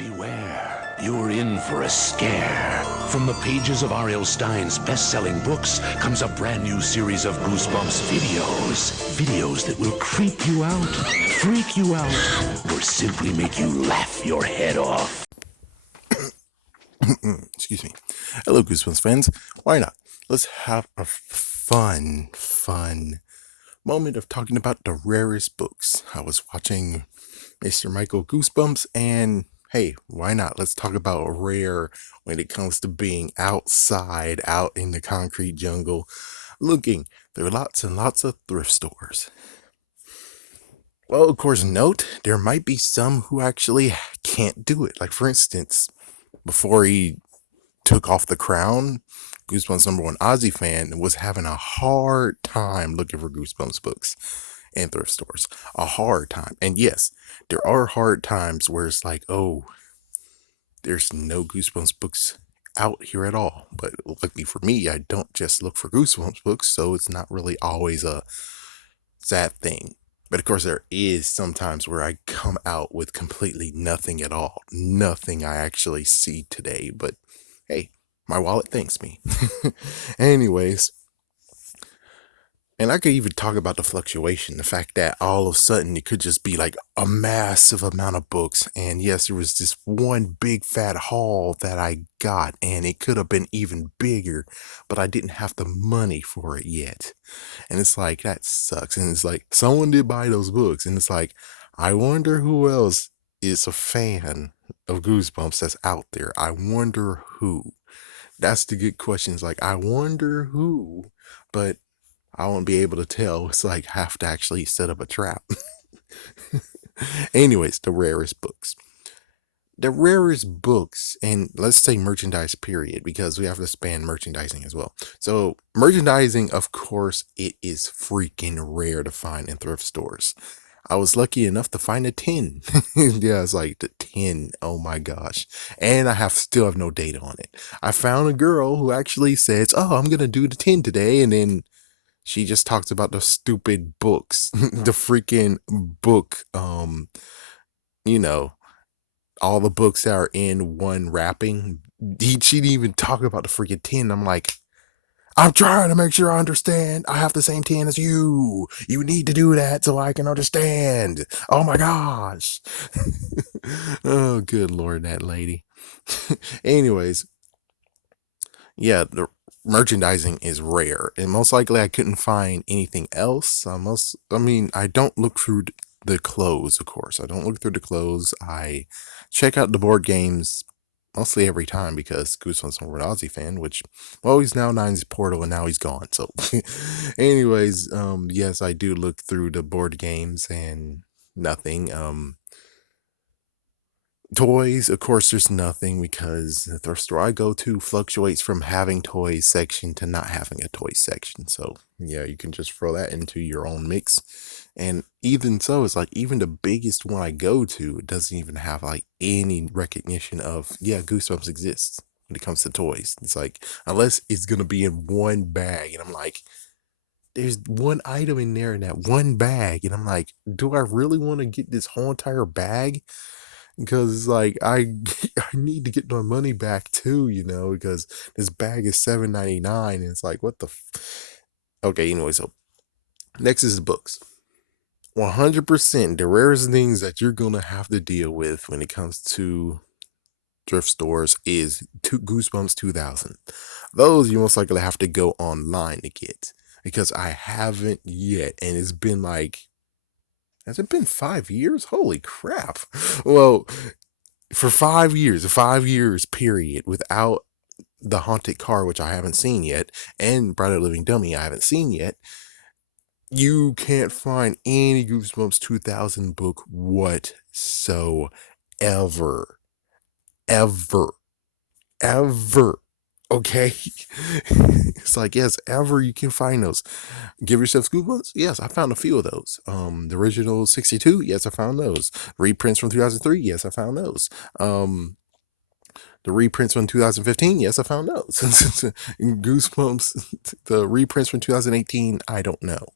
Beware, you're in for a scare. From the pages of R.L. Stine's best-selling books comes a brand new series of Goosebumps videos. Videos that will creep you out, freak you out, or simply make you laugh your head off. Excuse me. Hello, Goosebumps fans. Why not? Let's have a fun moment of talking about the rarest books. I was watching Mr. Michael Goosebumps, and hey, why not? Let's talk about rare when it comes to being outside, out in the concrete jungle, looking through lots and lots of thrift stores. Well, of course, note there might be some who actually can't do it. Like, for instance, before he took off the crown, Goosebumps #1 Ozzy fan was having a hard time looking for Goosebumps books in thrift stores. A hard time. And yes, there are hard times where it's like, oh, there's no Goosebumps books out here at all. But luckily for me, I don't just look for Goosebumps books, so it's not really always a sad thing. But of course, there is sometimes where I come out with completely nothing at all. Nothing I actually see today. But hey, my wallet thanks me. Anyways, and I could even talk about the fluctuation, the fact that all of a sudden it could just be like a massive amount of books. And yes, there was this one big fat haul that I got, and it could have been even bigger, but I didn't have the money for it yet. And it's like, that sucks. And it's like, someone did buy those books. And it's like, I wonder who else is a fan of Goosebumps that's out there. I wonder who. That's the good question. It's like, I wonder who, but I won't be able to tell. It's like, have to actually set up a trap. Anyways, the rarest books. The rarest books, and let's say merchandise period, because we have to span merchandising as well. So merchandising, of course, it is freaking rare to find in thrift stores. I was lucky enough to find a 10. Yeah, it's like the 10. Oh my gosh. And I still have no data on it. I found a girl who actually says, oh, I'm going to do the 10 today. And then she just talks about the stupid books, the freaking book, you know, all the books that are in one wrapping. She didn't even talk about the freaking 10. I'm like, I'm trying to make sure I understand. I have the same 10 as you. You need to do that so I can understand. Oh my gosh. Oh, good Lord, that lady. Anyways, yeah, the merchandising is rare, and most likely I couldn't find anything else. I don't look through the clothes, of course. I don't look through the clothes. I check out the board games mostly every time because Goosebumps #1 Aussie fan, which, well, he's now Nine's Portal and now he's gone. So anyways, yes, I do look through the board games and nothing. Toys, of course, there's nothing because the thrift store I go to fluctuates from having toys section to not having a toy section. So yeah, you can just throw that into your own mix. And even so, it's like even the biggest one I go to doesn't even have like any recognition of, yeah, Goosebumps exists when it comes to toys. It's like, unless it's gonna be in one bag, and I'm like, there's one item in there in that one bag, and I'm like, do I really want to get this whole entire bag? Because it's like, I I need to get my money back too, because this bag is $7.99, and it's like, what the okay, anyway, so next is the books. 100% the rarest things that you're gonna have to deal with when it comes to thrift stores is Goosebumps 2000. Those you most likely have to go online to get, because I haven't yet, and it's been like, has it been 5 years? Holy crap. Well, for 5 years, a 5 years period without the haunted car, which I haven't seen yet, and Bride of the Living Dummy I haven't seen yet, you can't find any Goosebumps 2000 book whatsoever. Ever. Ever. Okay? It's like, yes, ever you can find those. Give yourself Goosebumps? Yes, I found a few of those. The original 62, yes, I found those. Reprints from 2003, yes, I found those. The reprints from 2015, yes, I found those. Goosebumps, the reprints from 2018, I don't know.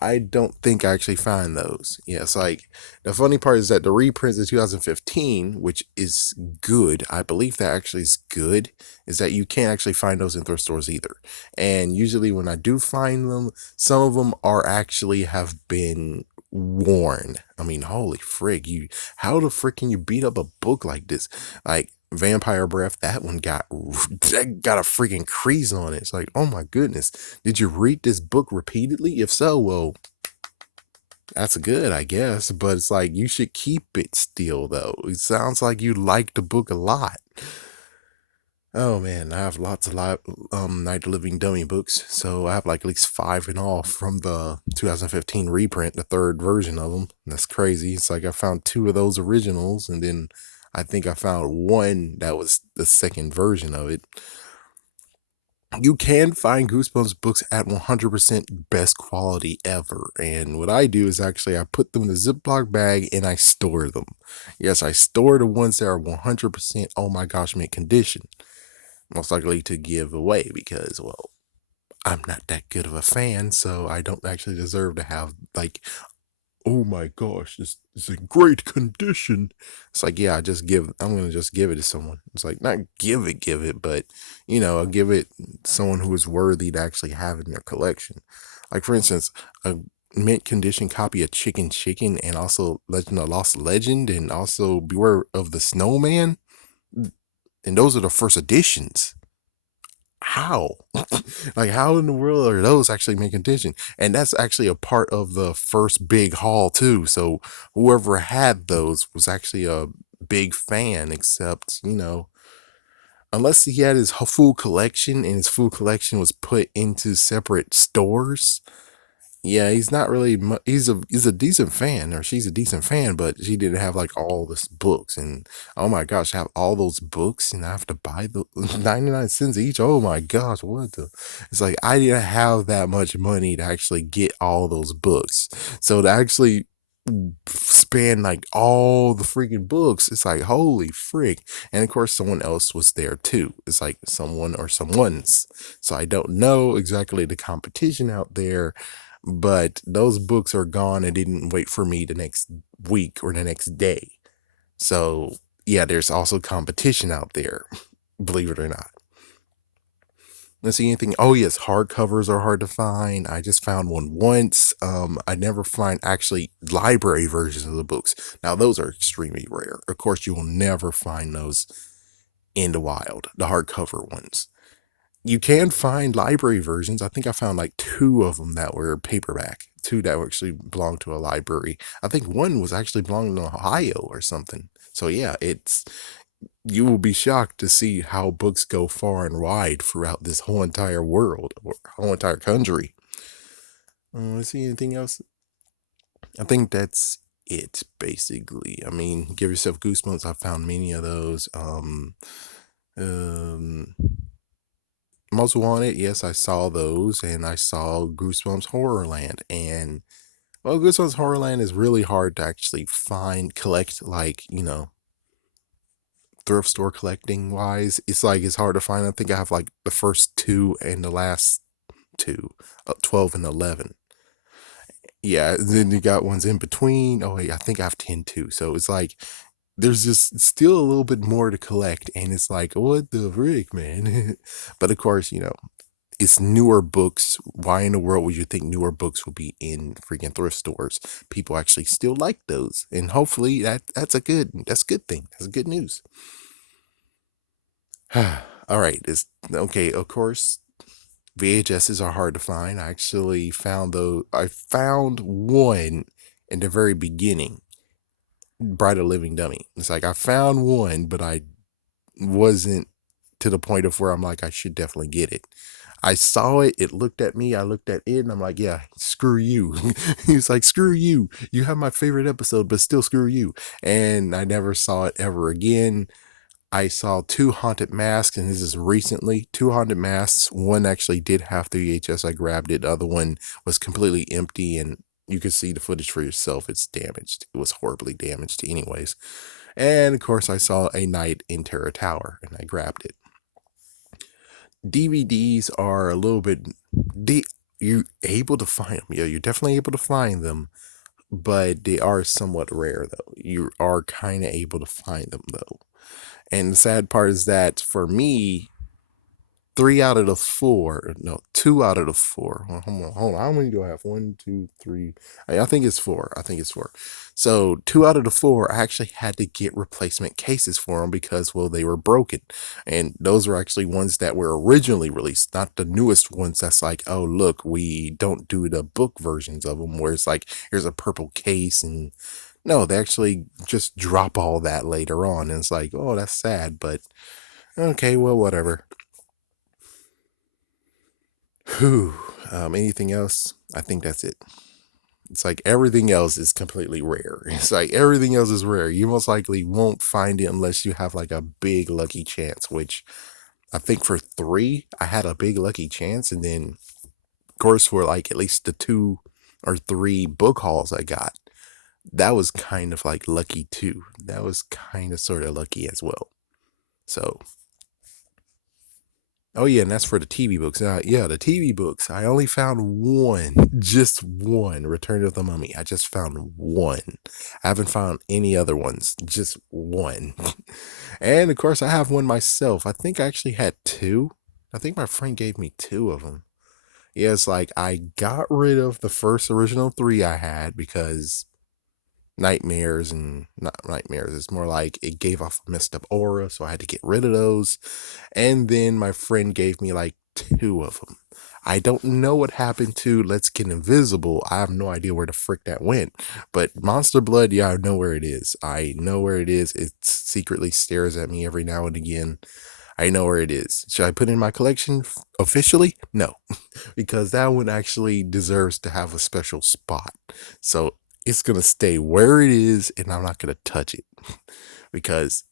I don't think I actually find those. Yeah, it's like the funny part is that the reprints of 2015, which is good, I believe that actually is good, is that you can't actually find those in thrift stores either. And usually when I do find them, some of them are actually have been worn. I mean, holy frig, you how the frick can you beat up a book like this? Like Vampire Breath, that one got a freaking crease on it. It's like, oh my goodness. Did you read this book repeatedly? If so, well, that's good, I guess. But it's like you should keep it still, though. It sounds like you like the book a lot. Oh man, I have lots of Night of the Living Dummy books, so I have like at least 5 in all from the 2015 reprint, the third version of them. That's crazy. It's like I found 2 of those originals, and then I think I found one that was the second version of it. You can find Goosebumps books at 100% best quality ever. And what I do is actually I put them in a Ziploc bag and I store them. Yes, I store the ones that are 100% oh my gosh mint condition. Most likely to give away because, well, I'm not that good of a fan, so I don't actually deserve to have like, oh my gosh, this is in great condition. It's like, yeah, I'm gonna just give it to someone. It's like not give it, but I'll give it someone who is worthy to actually have it in their collection. Like for instance, a mint condition copy of Chicken and also Legend of Lost Legend and also Beware of the Snowman. And those are the first editions. How? Like, how in the world are those actually mint condition? And that's actually a part of the first big haul, too. So, whoever had those was actually a big fan, except, unless he had his full collection and his full collection was put into separate stores, yeah, he's not really. He's a decent fan, or she's a decent fan, but she didn't have like all this books. And oh my gosh, I have all those books, and I have to buy the 99 cents each. Oh my gosh, what the? It's like I didn't have that much money to actually get all those books. So to actually span like all the freaking books, it's like holy frick. And of course, someone else was there too. It's like someone or someone's. So I don't know exactly the competition out there, but those books are gone and didn't wait for me the next week or the next day. So yeah, there's also competition out there, believe it or not. Let's see anything. Oh yes, hardcovers are hard to find. I just found one once. I never find actually library versions of the books. Now those are extremely rare. Of course, you will never find those in the wild, the hardcover ones. You can find library versions. I think I found like 2 of them that were paperback, 2 that were actually belonged to a library. I think one was actually belonging to Ohio or something. So yeah, you will be shocked to see how books go far and wide throughout this whole entire world or whole entire country. Let's see anything else. I think that's it basically. I mean, give yourself goosebumps. I found many of those. Um, Most Wanted, yes, I saw those, and I saw Goosebumps Horrorland, and well, Goosebumps Horrorland is really hard to actually collect, like thrift store collecting wise. It's like it's hard to find. I think I have like the first 2 and the last 2, 12 and 11. Yeah, then you got ones in between. Oh wait, I think I have 10 too. So it's like there's just still a little bit more to collect, and it's like what the frick, man. But of course, it's newer books. Why in the world would you think newer books would be in freaking thrift stores? People actually still like those, and hopefully that's a good thing. That's good news. All right, it's okay. Of course, VHSs are hard to find. I found one in the very beginning. Bride of Living Dummy. It's like I found one, but I wasn't to the point of where I'm like I should definitely get it. I saw it, it looked at me, I looked at it, and I'm like, yeah, screw you. He's like, screw you. You have my favorite episode, but still screw you. And I never saw it ever again. I saw 2 Haunted Masks, and this is recently. 2 Haunted Masks. One actually did have the VHS. I grabbed it. The other one was completely empty, and you can see the footage for yourself. It's damaged. It was horribly damaged, anyways. And of course, I saw A Night in Terror Tower, and I grabbed it. DVDs are a little bit. you're able to find them. Yeah, you're definitely able to find them, but they are somewhat rare though. You are kind of able to find them though. And the sad part is that for me, three out of the four, no, two out of the four. Hold on. How many do I have? One, two, three. I think it's four. I think it's four. So two out of the four, I actually had to get replacement cases for them because, well, they were broken. And those were actually ones that were originally released, not the newest ones that's like, oh, look, we don't do the book versions of them where it's like, here's a purple case. And no, they actually just drop all that later on. And it's like, oh, that's sad, but okay, well, whatever. Whew. Anything else? I think that's it. It's like everything else is completely rare. It's like everything else is rare. You most likely won't find it unless you have like a big lucky chance, which I think for three, I had a big lucky chance. And then, of course, for like at least the two or three book hauls I got, that was kind of like lucky too. That was kind of sort of lucky as well. So oh yeah, and that's for the TV books. Yeah, the TV books. I only found one, just one. Return of the Mummy. I just found one. I haven't found any other ones. Just one. And of course, I have one myself. I think I actually had two. I think my friend gave me two of them. Yeah, it's like I got rid of the first original three I had because nightmares and not nightmares. It's more like it gave off a messed up aura, so I had to get rid of those. And then my friend gave me like two of them. I don't know what happened to Let's Get Invisible. I have no idea where the frick that went. But Monster Blood, yeah, I know where it is. I know where it is. It secretly stares at me every now and again. I know where it is. Should I put it in my collection officially? No, because that one actually deserves to have a special spot. So it's going to stay where it is and I'm not going to touch it because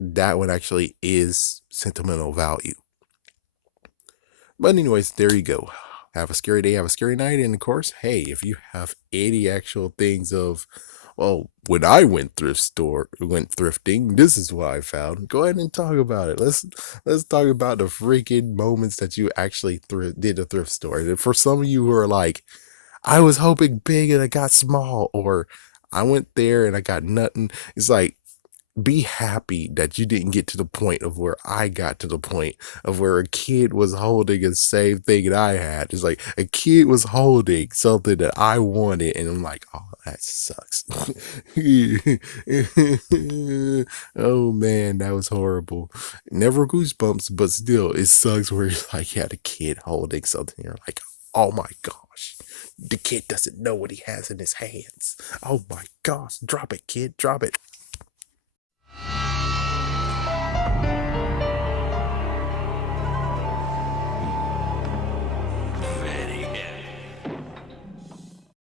that one actually is sentimental value. But anyways, there you go. Have a scary day, have a scary night, and of course, hey, if you have any actual things of, well, when I went thrifting, this is what I found. Go ahead and talk about it. Let's talk about the freaking moments that you actually did a thrift store. And for some of you who are like, I was hoping big and I got small, or I went there and I got nothing. It's like, be happy that you didn't get to the point of where I got to the point of where a kid was holding the same thing that I had. It's like a kid was holding something that I wanted, and I'm like, oh, that sucks. Oh man, that was horrible. Never goosebumps, but still, it sucks where you're like, you had a kid holding something. You're like, oh my gosh, the kid doesn't know what he has in his hands. Oh my gosh, drop it, kid, drop it.